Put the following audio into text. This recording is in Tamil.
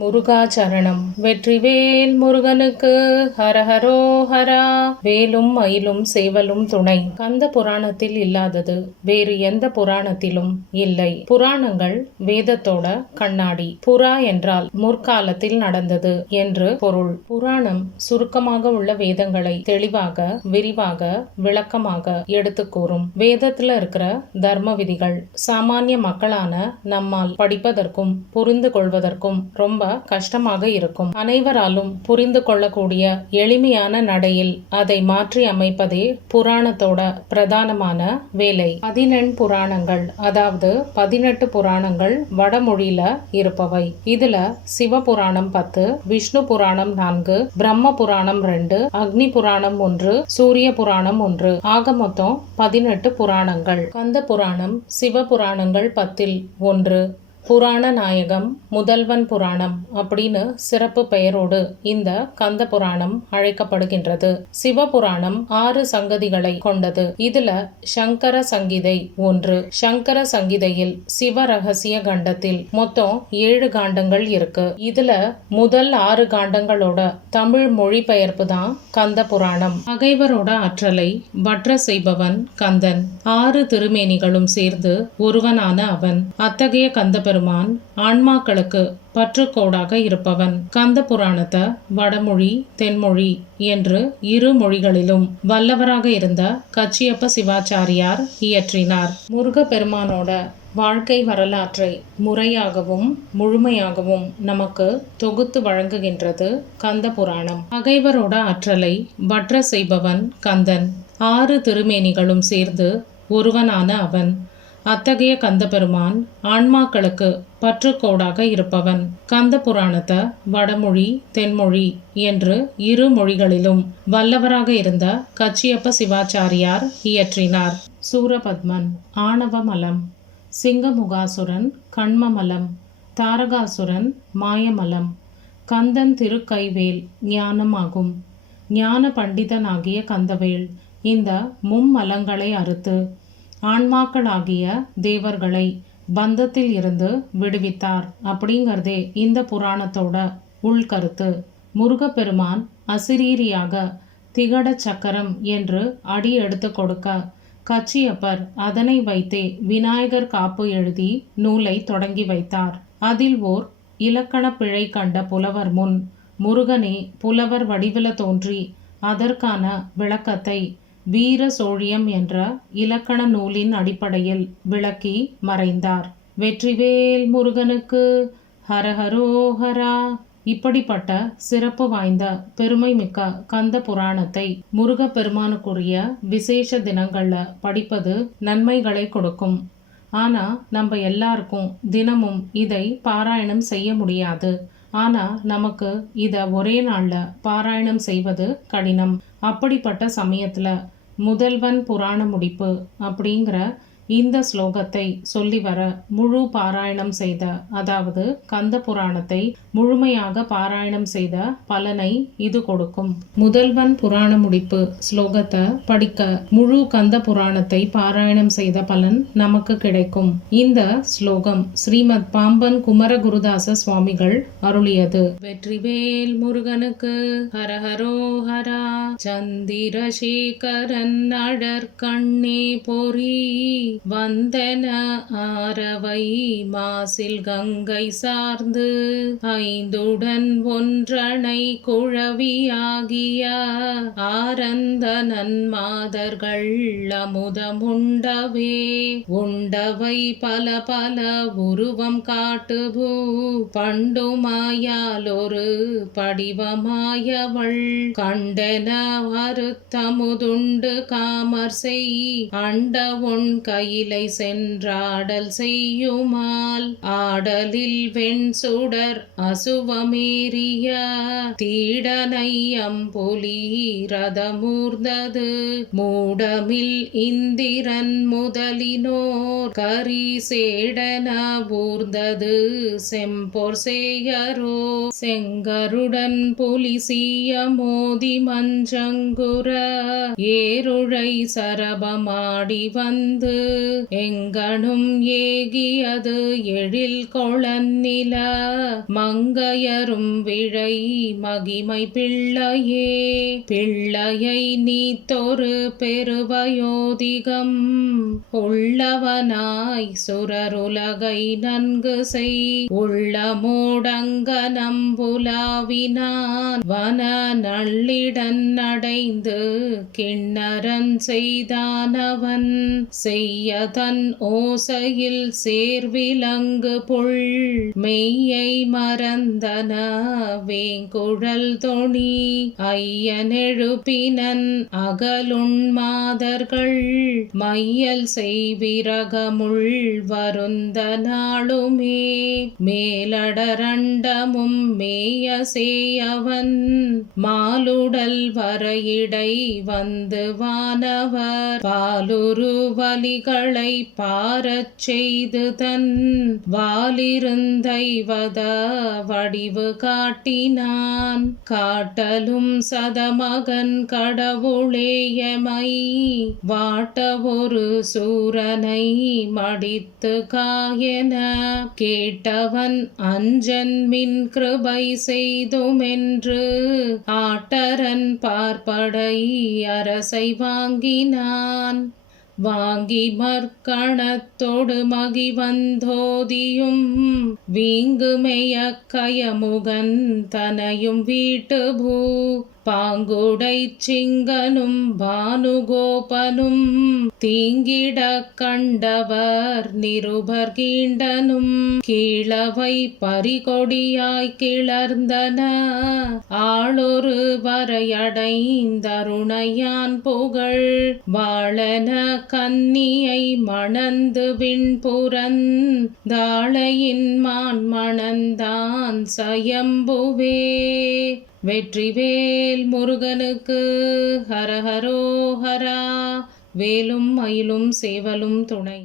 முருகாச்சரணம். வெற்றிவேல் முருகனுக்கு ஹரஹரோ ஹரா. வேலும் மயிலும் சேவலும் துணை. கந்த புராணத்தில் இல்லாதது வேறு எந்த புராணத்திலும் இல்லை. புராணங்கள் வேதத்தோட கண்ணாடி. புறா என்றால் முற்காலத்தில் நடந்தது என்று பொருள். புராணம் சுருக்கமாக உள்ள வேதங்களை தெளிவாக விரிவாக விளக்கமாக எடுத்து கூறும். வேதத்துல இருக்கிற தர்ம விதிகள் சாமானிய மக்களான நம்மால் படிப்பதற்கும் புரிந்து கொள்வதற்கும் ரொம்ப கஷ்டமாக இருக்கும். அனைவராலும் புரிந்து கொள்ளக்கூடிய எளிமையான நடையில் அதை மாற்றி அமைப்பதே புராணத்தோட பிரதானமான வேலை. பதினெண் புராணங்கள் அதாவது பதினெட்டு புராணங்கள் வடமொழியில இருப்பவை. இதுல சிவபுராணம் பத்து விஷ்ணு புராணம் நான்கு பிரம்ம புராணம் ரெண்டு அக்னி புராணம் ஒன்று சூரிய புராணம் ஒன்று. ஆக மொத்தம் பதினெட்டு புராணங்கள். கந்த புராணம் சிவபுராணங்கள் பத்தில் ஒன்று. புராண நாயகம் முதல்வன் புராணம் அப்படின்னு சிறப்பு பெயரோடு இந்த கந்த புராணம் அழைக்கப்படுகின்றது. சிவபுராணம் ஆறு சங்கதிகளை கொண்டது. இதுல சங்கர சங்கீதை ஒன்று. சங்கர சங்கீதையில் சிவ ரகசிய கண்டத்தில் மொத்தம் ஏழு காண்டங்கள் இருக்கு. இதுல முதல் ஆறு காண்டங்களோட தமிழ் மொழிபெயர்ப்பு தான் கந்த புராணம். பகைவரோட ஆற்றலை வற்ற செய்பவன் கந்தன். ஆறு திருமேனிகளும் சேர்ந்து ஒருவனான அவன். அத்தகைய கந்த பெருமான் ஆன்மாக்களுக்கு பற்றுக்கோடாக இருப்பவன். கந்த புராணத்தை வடமொழி தென்மொழி என்று இரு மொழிகளிலும் வல்லவராக இருந்த கச்சியப்ப சிவாச்சாரியார் இயற்றினார். முருகப்பெருமானோட வாழ்க்கை வரலாற்றை முறையாகவும் முழுமையாகவும் நமக்கு தொகுத்து வழங்குகின்றது கந்த புராணம். பகைவரோட ஆற்றலை வற்ற செய்பவன் கந்தன். ஆறு திருமேனிகளும் சேர்ந்து ஒருவனான அவன். அத்தகைய கந்தபெருமான் ஆன்மாக்களுக்கு பற்றுக்கோடாக இருப்பவன். கந்த புராணத்தை வடமொழி தென்மொழி என்று இரு மொழிகளிலும் வல்லவராக இருந்த கச்சியப்ப சிவாச்சாரியார் இயற்றினார். சூரபத்மன் ஆணவமலம் சிங்கமுகாசுரன் கண்மமலம் தாரகாசுரன் மாயமலம் கந்தன் திருக்கைவேல் ஞானமாகும். ஞான பண்டிதனாகிய கந்தவேல் இந்த மும்மலங்களை அறுத்து ஆன்மாக்களாகிய தேவர்களை பந்தத்தில் இருந்து விடுவித்தார். அப்படிங்கிறதே இந்த புராணத்தோட உள்கருத்து முருகப்பெருமான் அசிரீரியாக திகட சக்கரம் என்று அடி எடுத்து கொடுக்க கச்சியப்பர் அதனை வைத்தே விநாயகர் காப்பு எழுதி நூலை தொடங்கி வைத்தார். அதில் ஓர் இலக்கண பிழை கண்ட புலவர் முன் முருகனே புலவர் வடிவில தோன்றி அதற்கான விளக்கத்தை வீர சோழியம் என்ற இலக்கண நூலின் அடிப்படையில் விளக்கி மறைந்தார். வெற்றிவேல் முருகனுக்கு ஹரஹரோஹரா. இப்படிப்பட்ட சிறப்பு வாய்ந்த பெருமை மிக்க கந்த புராணத்தை முருகப்பெருமானுக்குரிய விசேஷ தினங்கள்ல படிப்பது நன்மைகளை கொடுக்கும். ஆனா நம்ம எல்லாருக்கும் தினமும் இதை பாராயணம் செய்ய முடியாது. ஆனா நமக்கு இதை ஒரே நாள்ல பாராயணம் செய்வது கடினம். அப்படிப்பட்ட சமயத்துல முதல்வன் புராண முடிப்பு அப்படிங்கிற இந்த ஸ்லோகத்தை சொல்லி வர முழு பாராயணம் செய்த அதாவது கந்த புராணத்தை முழுமையாக பாராயணம் செய்த பலனை இது கொடுக்கும். முதல்வன் புராண முடிப்பு ஸ்லோகத்தை படிக்க முழு கந்த புராணத்தை பாராயணம் செய்த பலன் நமக்கு கிடைக்கும். இந்த ஸ்லோகம் ஸ்ரீமத் பாம்பன் குமரகுருதாச சுவாமிகள் அருளியது. வெற்றிவேல் முருகனுக்கு ஹரஹரோஹரா சந்திரசேகரன் அடர் கண்ணே பொறி வந்தன ஆரவை மாசில் கங்கை சார்ந்து ஐந்துடன் ஒன்றனை குழவியாகிய ஆரந்த நன்மாதர்கள் அமுதமுண்டவே. உண்டவை பல பல உருவம் காட்டுபூ பண்டுமாயாலொரு படிவமாயவள். கண்டன வருத்தமுதுண்டு காமர் செய் அண்ட உன் கை ஆயிலை சென்றாடல் செய்யுமால் ஆடலில் வெண் சுடர் அசுவமேறிய தீடனை அம்புலி ரதமூர்ந்தது. மூடமில் இந்திரன் முதலினோர் கரி சேடன ஊர்ந்தது. செம்பொர் சேயரோ செங்கருடன் புலிசிய மோதி மஞ்சங்குர ஏருழை சரபமாடி வந்து எங்கனும் ஏகியது எழில் கொளநில மங்கையரும் விழை மகிமை பிள்ளையே. பிள்ளையை நீத்தொரு பெருவயோதிகம் உள்ளவனாய் சுரருலகை நன்கு செய். உள்ள உள்ளமோடங்க நம்புலாவினான் வன நள்ளிடன் அடைந்து கிண்ணரன் செய்தானவன். செய்ய தன் ஓசையில் சேர்விலங்கு புள். மெய்யை மறந்தன வேங்குழல் தொணி ஐயனெழுப்பினன் அகலுண் மாதர்கள். மையல் செய்விரகமுள் வருந்த நாளுமே. மேலடரண்டமும் மேய சேயவன் மாலுடல் வரையிடை வந்து வானவர். பாலுரு வலிகளை பாரச் செய்து தன் வாலிருந்தைவத வடிவு காட்டினான். காட்டலும் சதமகன் கடவுளேயமை வாட்ட ஒரு சூரனை மடித்து காயன. கேட்டவன் அஞ்சன்மின் கிருபை செய்துமென்று. ஆட்டரன் பார்ப்படை அரசை வாங்கினான். வாங்கி மற்கணத்தோடு மகி வந்தோதியும். வீங்குமெய கயமுகந்தனையும் வீட்டு பூ. பாங்குடை சிங்கனும் பானுகோபனும். தீங்கிட கண்டவர் நிருபர் கீண்டனும். கீழவை பறிகொடியாய் கிளர்ந்தன. ஆளொரு வரையடைந்தருணையான் புகழ். வாழன கன்னியை மணந்து விண்புறன் தாளையின் மான் மணந்தான் சயம்புவே. வெற்றிவேல் முருகனுக்கு ஹரஹரோ ஹரா வேலும் மயிலும் சேவலும் துணை.